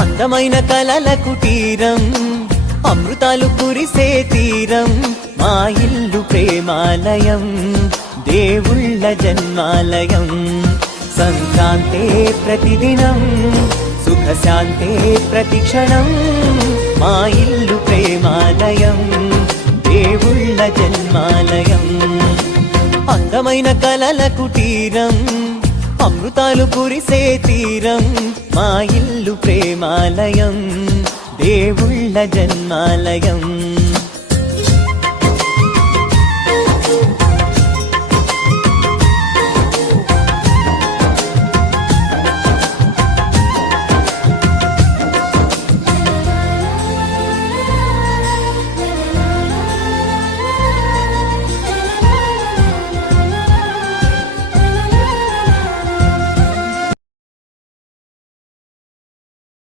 అందమైన కలల కుటీరం, అమృతాలు కురిసే తీరం, మా ఇల్లు ప్రేమాలయం, దేవుళ్ళ జన్మాలయం. సంక్రాంతే ప్రతిదినం, సుఖశాంతే ప్రతిక్షణం, మా ఇల్లు ప్రేమాలయం, దేవుళ్ళ జన్మాలయం. అందమైన కలల కుటీరం, అమృతాలు కురిసే తీరం, మా ఇల్లు ప్రేమాలయం, దేవుళ్ళ జన్మాలయం.